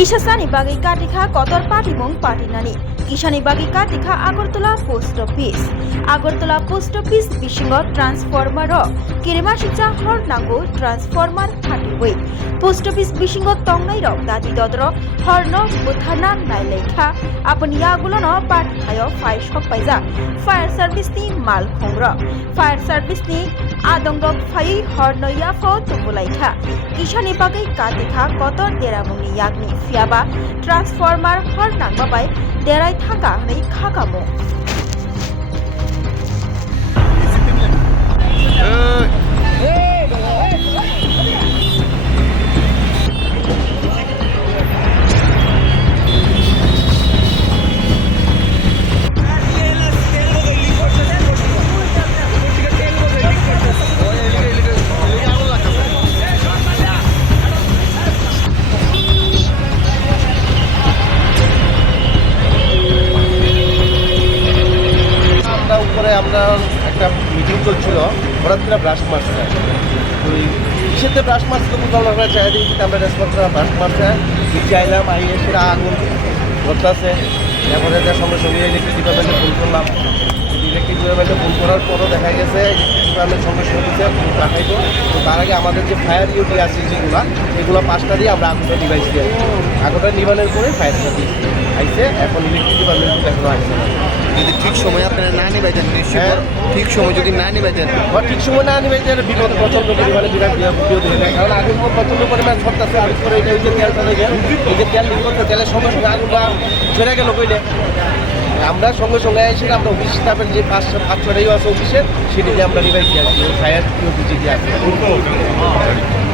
Kisasani bagi katikha kotor party mong party nani. Kishani bagi katikha Agartala post office. Agartala post office bishingo transformer ro. Kirima shicha hor nango transformer thati hui. Post office bishingo tongnai ro dadi dodro hor no buthana nai lekha. Apun yagulo no party thayo fire shok paisa. Fire service ni hor no ya fo tubulaikha. Kishani bagai katikha kotor deramuni yagni fiaba transformer hor nangbabai derai থাকা হই খাকামো আমরা একটা meeting চলছিল, হঠাৎ করে brush মারছে এই কিসেতে brush মারছে তো আমরা চাই দিই আমরা রেসপন্স করা ব্রাশ মারছে নিচে আইলাম আইয়ে সেটা আগুন ধরতেছে তারপরে যে সঙ্গে সঙ্গে ইলেকট্রিক ডিপার্টমেন্টে ফোন করলাম। ইলেকট্রিক ডিপার্টমেন্টে ফোন করার পরও দেখা গেছে ডিপার্টমেন্ট সঙ্গে সঙ্গে পাঠাইতো তো তার আগে আমাদের যে ফায়ার ইউটি আছে যেগুলো, এগুলো পাঁচটা দিয়ে আমরা আগুনটা ডিভাইস দিয়ে আগুনটা নিবানের পরে ফায়ার সার্ভিস আইসে এখন ইলেকট্রিক ডিপার্টমেন্ট এখনও না। যদি ঠিক সময় আপনারা না নিবাইতেন নিশ্চয় হ্যাঁ। ঠিক সময় যদি না নিবাইতেন বা ঠিক সময় না নিবে যে বিপদ প্রচণ্ড পরিমাণে বিরাট বিপদ হয়ে যায় কারণ আগুন প্রচণ্ড পরিমাণে আগুন করে এটা ওই যে তেলটা থেকে এই যে তেল লিক তেলের সঙ্গে সঙ্গে আগুনটা ছেড়ে গেল কইলে। আমরা সঙ্গে সঙ্গে এসে আমরা অফিস স্টাফের যে পাঁচ পাঁচ ছটাই আছে অফিসের সেটিকে আমরা দিয়ে আসছি ফায়ার অফিসে আসছি